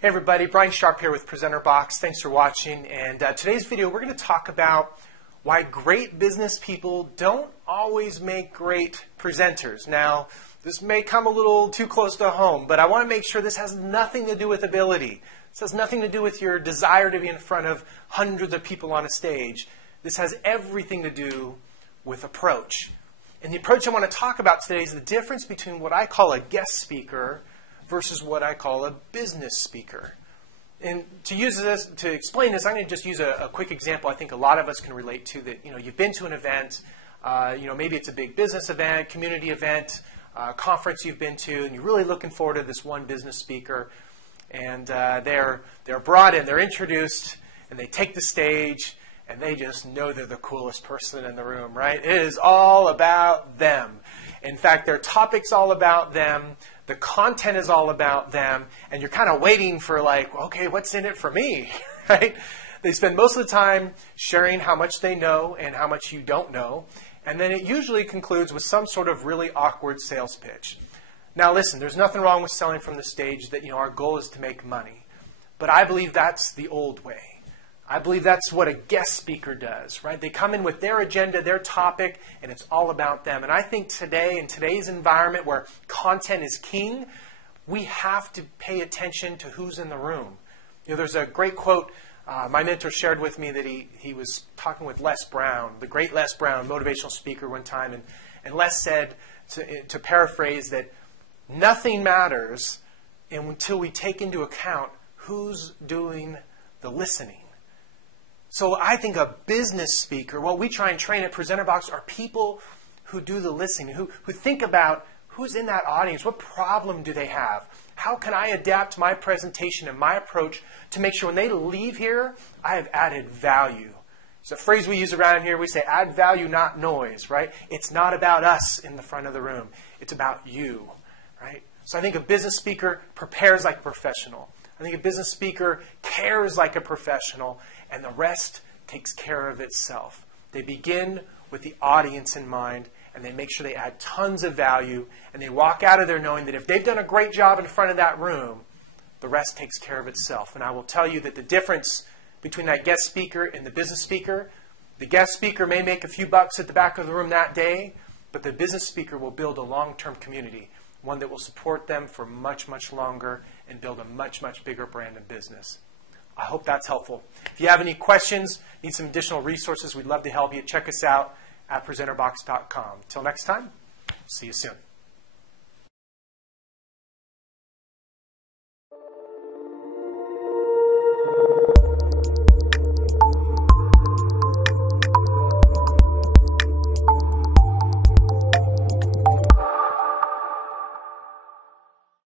Hey everybody, Brian Sharp here with PresenterBox. Thanks for watching. And today's video, we're going to talk about why great business people don't always make great presenters. Now, this may come a little too close to home, but I want to make sure this has nothing to do with ability. This has nothing to do with your desire to be in front of hundreds of people on a stage. This has everything to do with approach. And the approach I want to talk about today is the difference between what I call a guest speaker versus what I call a business speaker. And to explain this, I'm going to just use a quick example I think a lot of us can relate to. That you've been to an event, maybe it's a big business event, community event, conference you've been to, and you're really looking forward to this one business speaker. And they're brought in, they're introduced, and they take the stage, and they just know they're the coolest person in the room, right? It is all about them. In fact, their topic's all about them. The content is all about them, and you're kind of waiting for okay, what's in it for me, right? They spend most of the time sharing how much they know and how much you don't know, and then it usually concludes with some sort of really awkward sales pitch. Now listen, there's nothing wrong with selling from the stage that, our goal is to make money, but I believe that's the old way. I believe that's what a guest speaker does, right? They come in with their agenda, their topic, and it's all about them. And I think today, in today's environment where content is king, we have to pay attention to who's in the room. There's a great quote my mentor shared with me that he was talking with Les Brown, the great Les Brown, motivational speaker one time. And Les said, to paraphrase, that nothing matters until we take into account who's doing the listening. So I think a business speaker, what we try and train at PresenterBox are people who do the listening, who think about who's in that audience, what problem do they have, how can I adapt my presentation and my approach to make sure when they leave here, I have added value. It's a phrase we use around here. We say, add value, not noise, right? It's not about us in the front of the room. It's about you, right? So I think a business speaker prepares like a professional. I think a business speaker cares like a professional, and the rest takes care of itself. They begin with the audience in mind, and they make sure they add tons of value, and they walk out of there knowing that if they've done a great job in front of that room, the rest takes care of itself. And I will tell you that the difference between that guest speaker and the business speaker, the guest speaker may make a few bucks at the back of the room that day, but the business speaker will build a long-term community, one that will support them for much, much longer and build a much, much bigger brand and business. I hope that's helpful. If you have any questions, need some additional resources, we'd love to help you. Check us out at presenterbox.com. Until next time, see you soon.